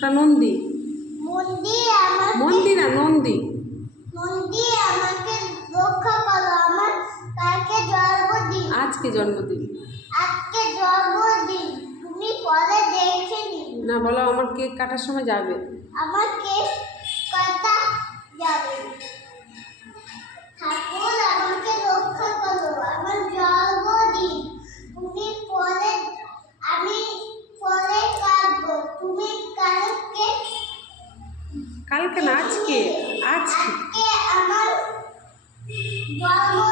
ওটা নন্দী। মন্দি না নন্দী। আমাকে রক্ষা করো, আমার কালকে জন্মদিন। আজকে জন্মদিন। তুমি পরে দেখেনি। না বলো, আমার কেক কাটার সময় যাবে। আমার কেক কাটা যাবে। ঠাকুর আমাকে রক্ষা করো, আমার জন্মদিন। তুমি পরে, আমি পরে কাটবো। তুমি কালকে না, আজকে। আমার জন্ম